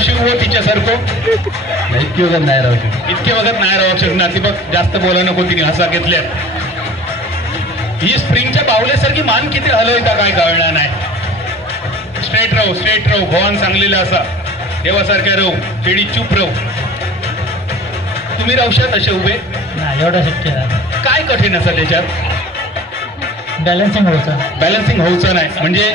राहशी हो तिच्यासारखं इतकी वगैरे नाही राहू शकत. इतके वगैरे नाही राहू शकणार. ती बघ जास्त बोला नको तिने हसा घेतल्या. ही स्प्रिंगच्या बावलेसारखी मान किती हलवता काय कळणार नाही. स्ट्रेट राहू स्ट्रेट राहू भगवान सांगलेला असा देवासारख्या राहू शेडी चूप राहू. तुम्ही राहशात असे उभे नाही एवढं शक्य नाही. काय कठीण असं त्याच्यात बॅलन्सिंग होतं. बॅलन्सिंग होऊचं नाही. म्हणजे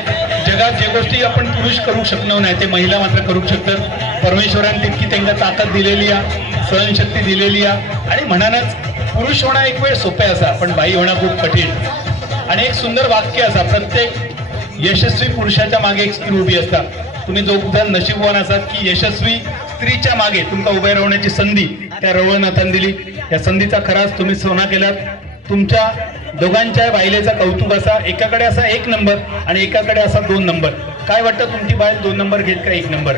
जगात जे गोष्टी आपण पुरुष करू शकणार नाही ते महिला मात्र करू शकतात. परमेश्वराने तितकी त्यांना ताकद दिलेली आहे, सहनशक्ती दिलेली आहे. आणि म्हणानच पुरुष होणं एक वेळ सोपे असा पण बाई होणं खूप कठीण. आणि एक सुंदर वाक्य असा प्रत्येक यशस्वी पुरुषाच्या मागे एक स्त्री उभी असतात. तुम्ही जो नशीबवान असाल की यशस्वी स्त्रीच्या मागे तुमका उभे राहण्याची संधी त्या रवळनाथान दिली. या संधीचा खराच तुम्ही सोना केलात. तुमच्या दोघांच्या बायलेचा कौतुक असा एकाकडे असा 1 नंबर आणि एकाकडे असा 2 नंबर. काय वाटतं तुमची बायल 2 नंबर घेत का 1 नंबर?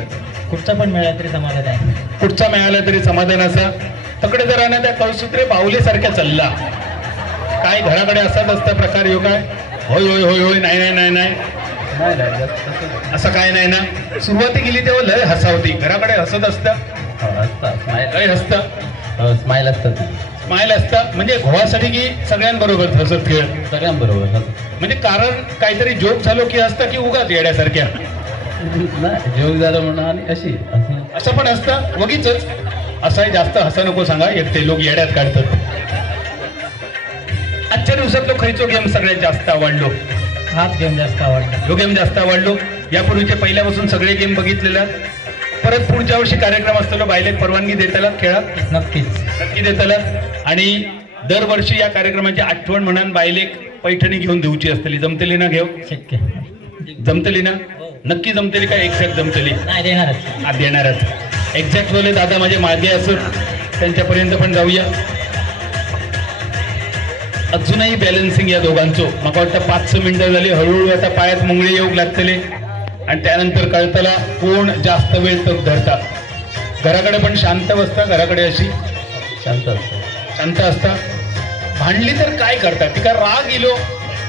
कुठचा पण मिळाला तरी समाधान आहे. कुठचा मिळाला तरी समाधान असा. तकडे जर आणा त्या कळसूत्रे बाहुलेसारख्या चालला. काय घराकडे असाच असता प्रकार यो काय होय होय होय होय नाही नाही नाही नाही नाही नाही जास्त तसं असं काय नाही ना. सुरुवाती गेली तेव्हा लय हसावती. घराकडे हसत असतं असतं स्माईल. लय हसतं स्माईल असतात स्माईल असतं. म्हणजे घोवासाठी की सगळ्यांबरोबर हसत खेळत. सगळ्यांबरोबर. म्हणजे कारण काहीतरी जोक झालो की असतं की उगाच येड्यासारख्या नाही जोग झालं म्हणून आणि अशी असं पण असतं वगीच. असं जास्त हसा नको सांगा एक ते लोक येड्यात काढतात. आजच्या दिवसातलो खयचो गेम सगळ्यात जास्त आवडलो? हाच गेम जास्त आवडला. जो गेम जास्त आवडलो. यापूर्वीचे पहिल्यापासून सगळे गेम बघितलेला. परत पुढच्या वर्षी कार्यक्रम असतो बायलेक परवानगी देताला खेळात नक्कीच नक्की देताला. आणि दरवर्षी या कार्यक्रमाची आठवण म्हणून बायलेक पैठणी घेऊन देऊची असतली. जमतली ना घेऊ? शक्य जमतली ना? नक्की जमतली का एक्झॅक्ट जमतली? नाही देणारच. देणारच. एक्झॅक्ट बोले दादा माझे मागे असत त्यांच्यापर्यंत पण जाऊया. अजूनही बॅलन्सिंग या दोघांचं मला वाटतं 5-6 मिनिटं झाली. हळूहळू आता पायात मुंगळे येऊ लागतले आणि त्यानंतर कळतला कोण जास्त वेळ तग धरतात. घराकडे पण शांत बसता. घराकडे अशी शांत असतं. शांत असता. भांडली तर काय करतात? तिका राग इलो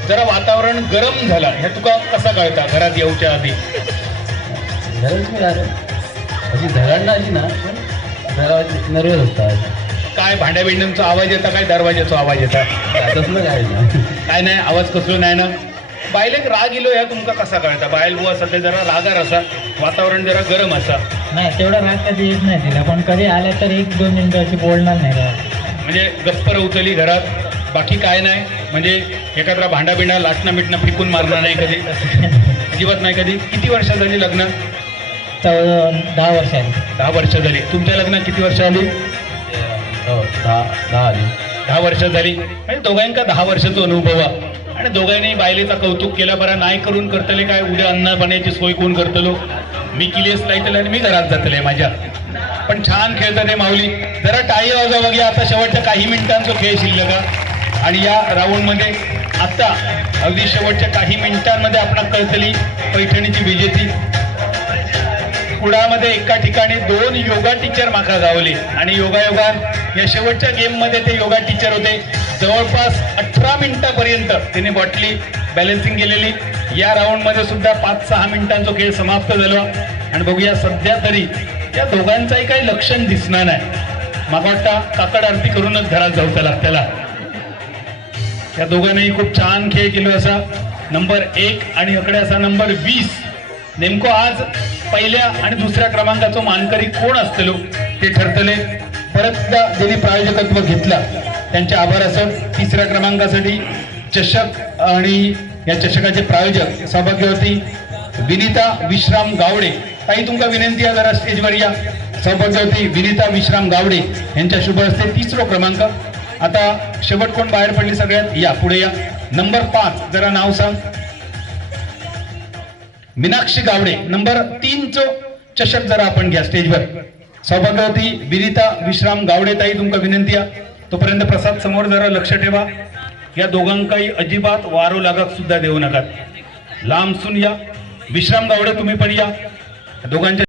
जरा वातावरण गरम झाला ह्या तुका कसा कळता घरात येऊच्या आधी? घरात मी आलो अशी झगडणं अशी ना पण जरा नर्वस असतात. काय भांड्या बिंड्यांचा आवाज येता काय दरवाजाचा आवाज येता? तसलं काय ना काय नाही आवाज कसलो नाही ना. बायलेक राग इलो ह्या तुमका कसा कळता? बायल बुवा सध्या जरा रागार असा वातावरण जरा गरम असा. नाही तेवढा राग कधी येत नाही तिला. पण कधी आल्या तर 1-2 मिनिटं अशी बोलणार नाही का. म्हणजे गप्प रवतली घरात बाकी काय नाही. म्हणजे एखादा भांडा बिंडा लाटणं मिटणं फेकून मारणार नाही कधी अजिबात नाही कधी. किती वर्ष झाली लग्न? 10 वर्ष आली. 10 वर्ष झाली. तुमच्या लग्नात किती वर्ष आली? 10 आली. 10 वर्ष झाली. म्हणजे दोघांका 10 वर्षाचा अनुभव आहे. आणि दोघांनी बायलेचा कौतुक केला. बरा नाही करून करतले काय उद्या अन्न पाण्याची सोय कोण करतलो? मी केलीच नाही आणि मी घरात जातले माझ्या. पण छान खेळतात हे माऊली. जरा टाळी वाजवा बघा. आता शेवटच्या काही मिनिटांचा खेळ शिल्लक आहे. आणि या राऊंडमध्ये आता अगदी शेवटच्या काही मिनिटांमध्ये आपण कळतली पैठणीची विजेती. कुडामध्ये एका ठिकाणी 2 योगा टीचर माका गावले आणि योगायोगात या शेवटच्या गेममध्ये ते योगा टीचर होते. जवळपास 18 मिनिटापर्यंत त्यांनी बॉटली बॅलन्सिंग केलेली. या राऊंडमध्ये सुद्धा 5-6 मिनिटांचा खेळ समाप्त झाला. आणि बघूया सध्या तरी या दोघांचाही काही लक्षण दिसणार नाही. मला वाटतं काकड आरती करूनच घरात जाऊचा लागत्याला. या दोघांनाही खूप छान खेळ केलो असा. नंबर 1 आणि इकडे असा नंबर 20. नेमकं आज पहिल्या आणि दुसऱ्या क्रमांकाचं मानकरी कोण असतलो ते ठरतले. परत ज्यांनी प्रायोजकत्व घेतला त्यांचे आभार असत. 3ऱ्या क्रमांकासाठी चषक आणि या चषकाचे प्रायोजक सौभाग्यवती विनीता विश्राम गावडे. काही तुमका विनंती आहे जरा स्टेजवर या. सौभाग्यवती विनीता विश्राम गावडे यांच्या शुभ हस्ते 3रा क्रमांक. आता शेवट कोण बाहेर पडली सगळ्यात? या पुढे या. नंबर 5 जरा नाव सांग. मीनाक्षी गावडे. नंबर 3 चषक जरा आपण घ्या स्टेजवर. सौभाग्यवती विनीता विश्राम गावडे ताई तुमका विनंती आहे. तोपर्यंत प्रसाद समोर जरा लक्ष ठेवा. या दोघांकाही अजिबात वारो लागत सुद्धा देऊ नका. लांबसून या. विश्राम गावडे तुम्ही पण या. दोघांच्या